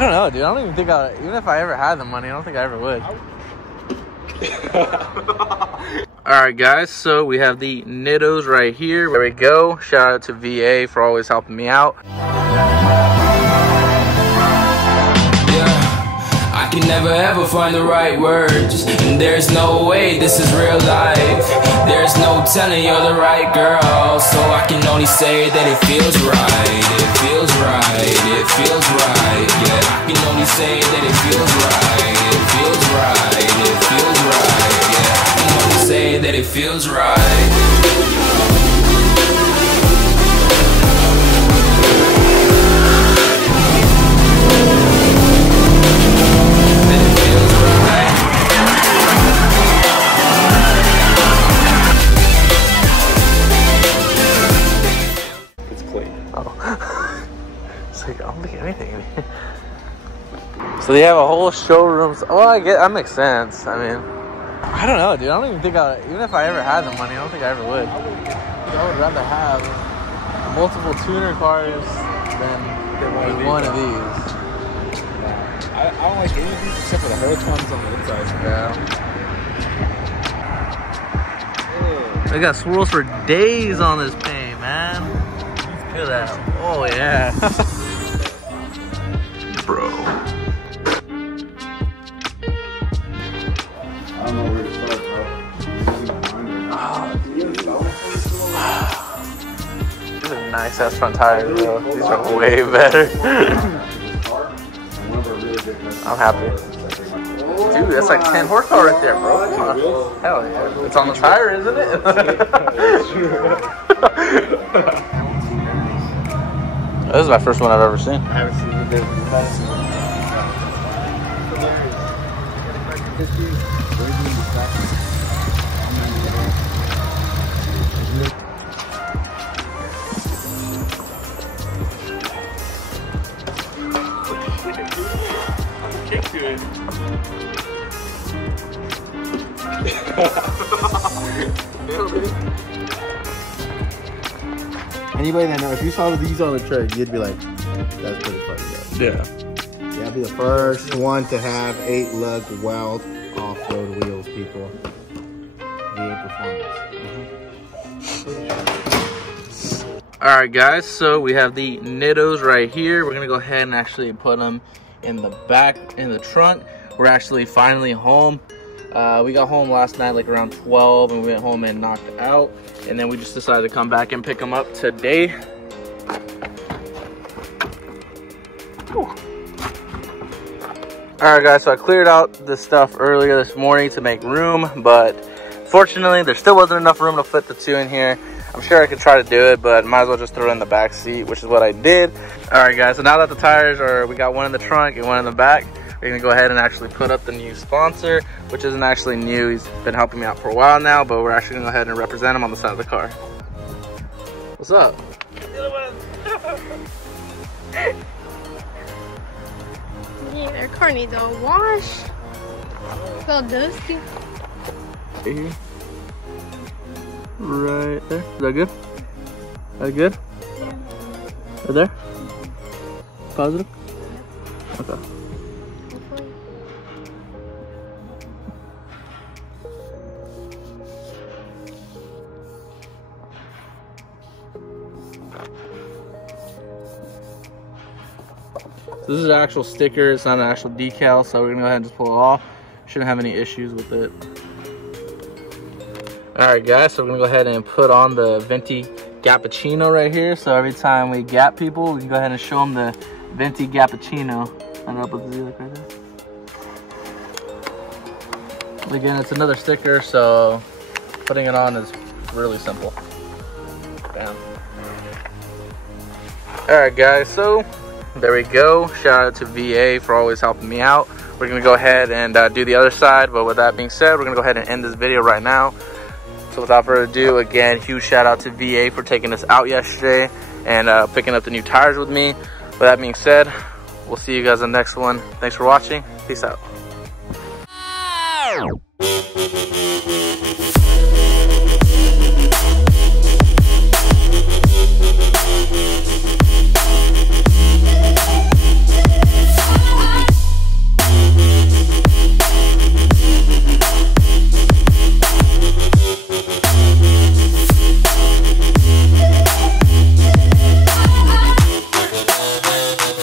I don't know, dude. I don't even think even if I ever had the money, I don't think I ever would. Alright guys, so we have the Nittos right here. There we go. Shout out to VA for always helping me out. I can never ever find the right words, and there's no way this is real life. There's no telling you're the right girl, so I can only say that it feels right. It feels right, it feels right. Yeah, I can only say that it feels right. It feels right, it feels right. Yeah, I can only say that it feels right. I don't think anything. So they have a whole showroom. Well, that makes sense. I mean, I don't know, dude. I don't even think even if I ever had the money, I don't think I ever would. I would rather have multiple tuner cars than one of these. I don't like any of these except for the Hertz ones on the inside. Yeah. They got swirls for days on this paint, man. Look at that. Oh, yeah. Bro. I don't know where to start, bro. These are nice ass front tires, bro. These are way better. I'm happy. Dude, that's like 10 horsepower right there, bro. Hell yeah. It's on the tire, isn't it? This is my first one I've ever seen. I haven't seen it. Anybody that knows, if you saw these on the track, you'd be like, that's pretty funny. Yeah. Yeah, I'll be the first one to have 8-lug weld off-road wheels, people. VA Performance. Alright guys, so we have the Nittos right here. We're gonna go ahead and actually put them in the back, in the trunk. We're actually finally home. We got home last night like around 12 and we went home and knocked out. And then we just decided to come back and pick them up today. Alright guys, so I cleared out this stuff earlier this morning to make room, but fortunately there still wasn't enough room to fit the two in here. I'm sure I could try to do it, but might as well just throw it in the back seat, which is what I did. Alright guys, so now that the tires we got one in the trunk and one in the back, we're gonna go ahead and actually put up the new sponsor, which isn't actually new. He's been helping me out for a while now, but we're actually gonna go ahead and represent him on the side of the car. What's up? Yeah, their car needs a wash. It's all dusty. Right here. Right there. Is that good? That good? Yeah. Right there? Positive? Okay. So this is an actual sticker, it's not an actual decal, so we're gonna go ahead and just pull it off. Shouldn't have any issues with it. Alright guys, so we're gonna go ahead and put on the Venti Gappuccino right here. So every time we gap people, we can go ahead and show them the Venti Gappuccino. I don't know what the Z like right there. Again, it's another sticker, so putting it on is really simple. Bam. Alright guys, so there we go. Shout out to VA for always helping me out. We're gonna go ahead and do the other side, but with that being said, we're gonna go ahead and end this video right now. So without further ado, again, huge shout out to VA for taking us out yesterday and picking up the new tires with me. With that being said, we'll see you guys in the next one. Thanks for watching. Peace out.